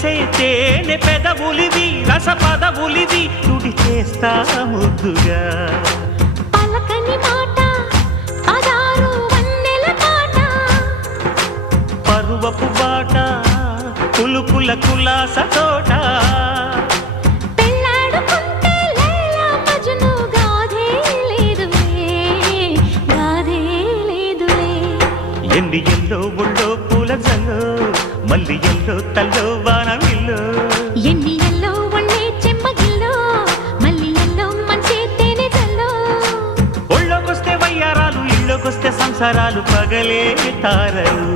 మెరిసే తేనె పెదవులివి రస పదవులివి తుడి చేస్తా ముద్దుగా పలకని మాట పదారు వన్నెల పాట పరువపు బాట కులుకుల కులాస తోట పెళ్ళాడుకుంటే లైలా మజ్ను గాథే లేదులే ఎన్ని ఎల్లో ఒళ్ళో పూల జల్లో మల్లి ఎల్లో తల్లో వానవిల్లో ఎన్ని ఎల్లో ఒళ్ళే చెమ్మగిల్లో మల్లి ఎల్లో మంచి తేనె జల్లో ఒళ్ళోకొస్తే వయ్యారాలు ఇళ్ళోకొస్తే సంసారాలు పగలే తారలు